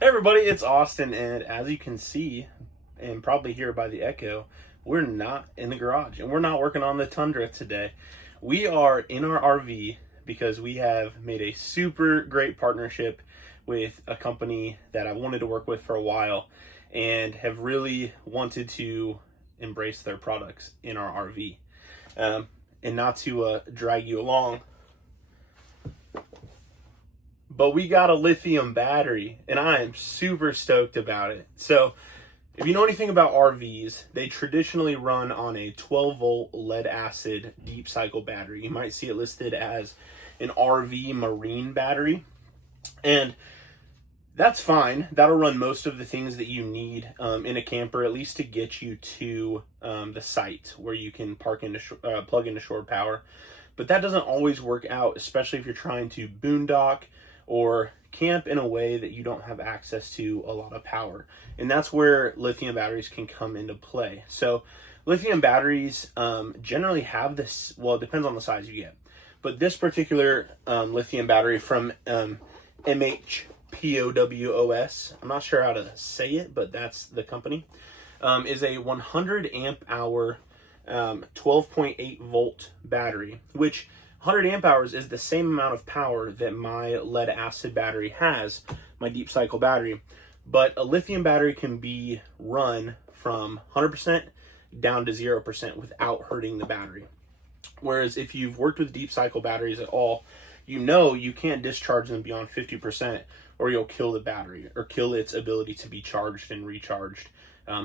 Everybody, it's Austin, and as you can see and probably hear by the echo, we're not in the garage and we're not working on the Tundra today. We are in our RV because we have made a super great partnership with a company that I've wanted to work with for a while and have really wanted to embrace their products in our RV. And not to drag you along, but we got a lithium battery and I am super stoked about it. So if you know anything about RVs, they traditionally run on a 12-volt lead acid deep cycle battery. You might see it listed as an RV marine battery, and that's fine. That'll run most of the things that you need in a camper, at least to get you to the site where you can plug into shore power. But that doesn't always work out, especially if you're trying to boondock or camp in a way that you don't have access to a lot of power. And that's where lithium batteries can come into play. So lithium batteries generally have this, well, it depends on the size you get. But this particular lithium battery from MHPOWOS, I'm not sure how to say it, but that's the company, is a 100 amp hour 12.8 volt battery, which 100 amp hours is the same amount of power that my lead acid battery has, my deep cycle battery. But a lithium battery can be run from 100% down to 0% without hurting the battery. Whereas if you've worked with deep cycle batteries at all, you know you can't discharge them beyond 50% or you'll kill the battery or kill its ability to be charged and recharged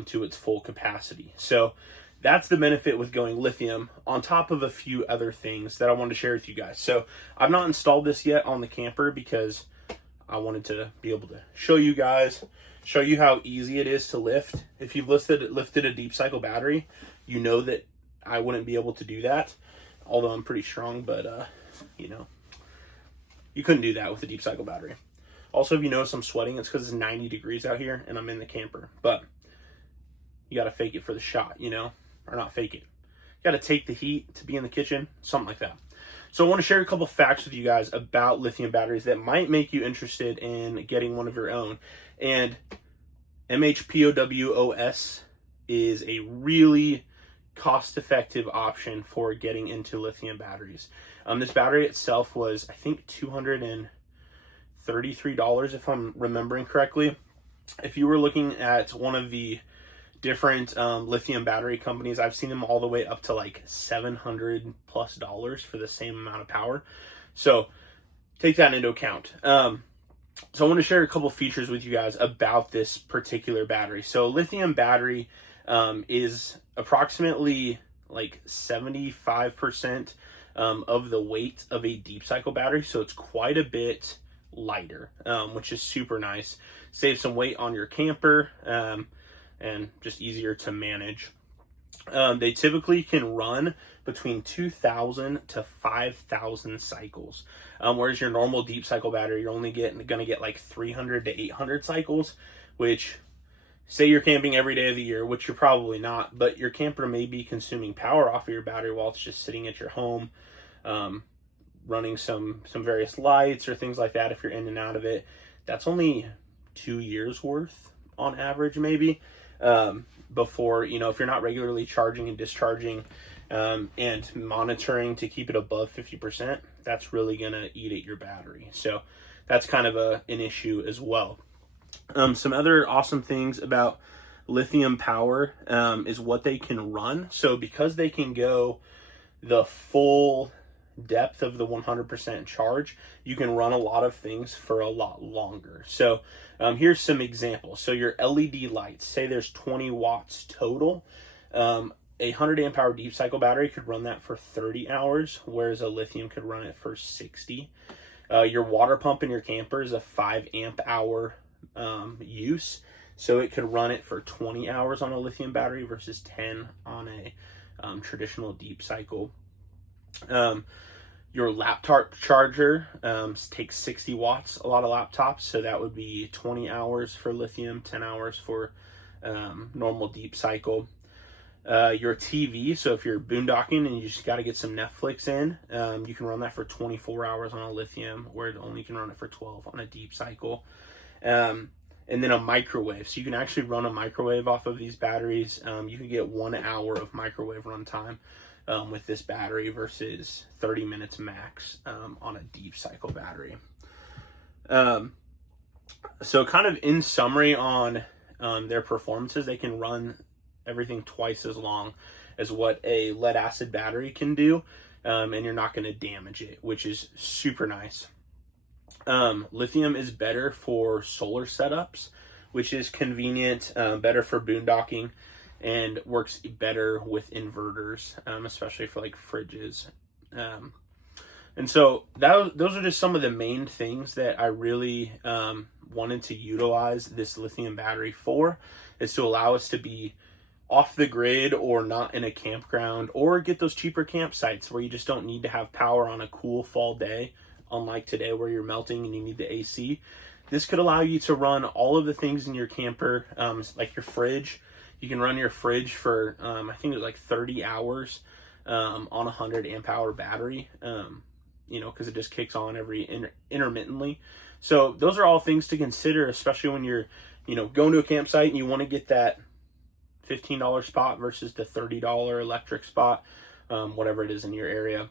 to its full capacity. So that's the benefit with going lithium, on top of a few other things that I wanted to share with you guys. So I've not installed this yet on the camper because I wanted to be able to show you guys, show you how easy it is to lift. If you've lifted a deep cycle battery, you know that I wouldn't be able to do that, although I'm pretty strong, but you know, you couldn't do that with a deep cycle battery. Also, if you notice I'm sweating, it's because it's 90 degrees out here and I'm in the camper, but you got to fake it for the shot, you know? Or not fake it. You got to take the heat to be in the kitchen, something like that. So I want to share a couple facts with you guys about lithium batteries that might make you interested in getting one of your own. And MHPOWOS is a really cost-effective option for getting into lithium batteries. This battery itself was, I think, $233 if I'm remembering correctly. If you were looking at one of the different lithium battery companies, I've seen them all the way up to like $700+ for the same amount of power. So take that into account. So I want to share a couple features with you guys about this particular battery. So lithium battery is approximately like 75% of the weight of a deep cycle battery. So it's quite a bit lighter, which is super nice. Save some weight on your camper, and just easier to manage. They typically can run between 2,000 to 5,000 cycles, whereas your normal deep cycle battery, you're only going to get like 300 to 800 cycles, which, say you're camping every day of the year, which you're probably not, but your camper may be consuming power off of your battery while it's just sitting at your home, running some various lights or things like that. If you're in and out of it, that's only 2 years worth on average, maybe. Before, you know, if you're not regularly charging and discharging and monitoring to keep it above 50%, that's really gonna eat at your battery. So that's kind of an issue as well. Some other awesome things about lithium power is what they can run. So because they can go the full depth of the 100% charge, you can run a lot of things for a lot longer. So here's some examples. So your LED lights, say there's 20 watts total. A 100 amp hour deep cycle battery could run that for 30 hours, whereas a lithium could run it for 60. Your water pump in your camper is a 5 amp hour use, so it could run it for 20 hours on a lithium battery versus 10 on a traditional deep cycle. Your laptop charger takes 60 watts, a lot of laptops, so that would be 20 hours for lithium, 10 hours for normal deep cycle. Your TV, so if you're boondocking and you just got to get some Netflix in, you can run that for 24 hours on a lithium, where it only can run it for 12 on a deep cycle. And then a microwave, so you can actually run a microwave off of these batteries. You can get 1 hour of microwave runtime with this battery versus 30 minutes max on a deep cycle battery. So kind of in summary on their performances, they can run everything twice as long as what a lead acid battery can do, and you're not going to damage it, which is super nice. Lithium is better for solar setups, which is convenient, better for boondocking, and works better with inverters, especially for like fridges. And so those are just some of the main things that I really wanted to utilize this lithium battery for, is to allow us to be off the grid or not in a campground, or get those cheaper campsites where you just don't need to have power on a cool fall day, unlike today where you're melting and you need the AC. This could allow you to run all of the things in your camper, like your fridge. You can run your fridge for, I think it was like 30 hours on a 100 amp hour battery, because it just kicks on intermittently. So those are all things to consider, especially when you're, going to a campsite and you want to get that $15 spot versus the $30 electric spot, whatever it is in your area.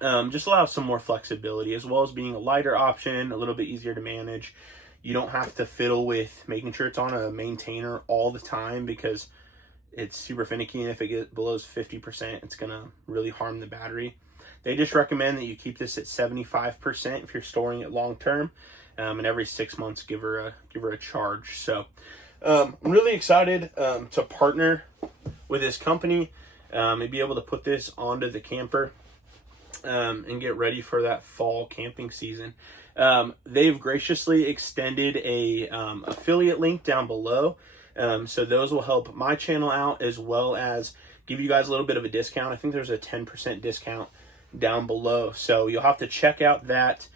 Just allow some more flexibility, as well as being a lighter option, a little bit easier to manage. You don't have to fiddle with making sure it's on a maintainer all the time, because it's super finicky, and if it gets below 50%, it's going to really harm the battery. They just recommend that you keep this at 75% if you're storing it long term, and every 6 months give her a charge. So I'm really excited to partner with this company and be able to put this onto the camper and get ready for that fall camping season. They've graciously extended a affiliate link down below, so those will help my channel out, as well as give you guys a little bit of a discount. I think there's a 10% discount down below, so you'll have to check out that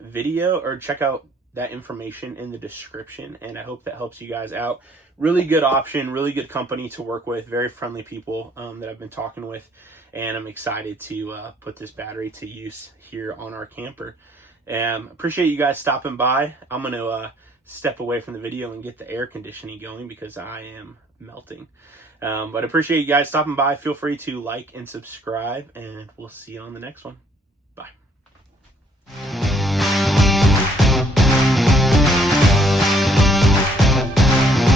video, or check out that information in the description, and I hope that helps you guys out. Really good option, really good company to work with, very friendly people that I've been talking with, and I'm excited to put this battery to use here on our camper. Appreciate you guys stopping by. I'm going to step away from the video and get the air conditioning going, because I am melting. But appreciate you guys stopping by. Feel free to like and subscribe, and we'll see you on the next one.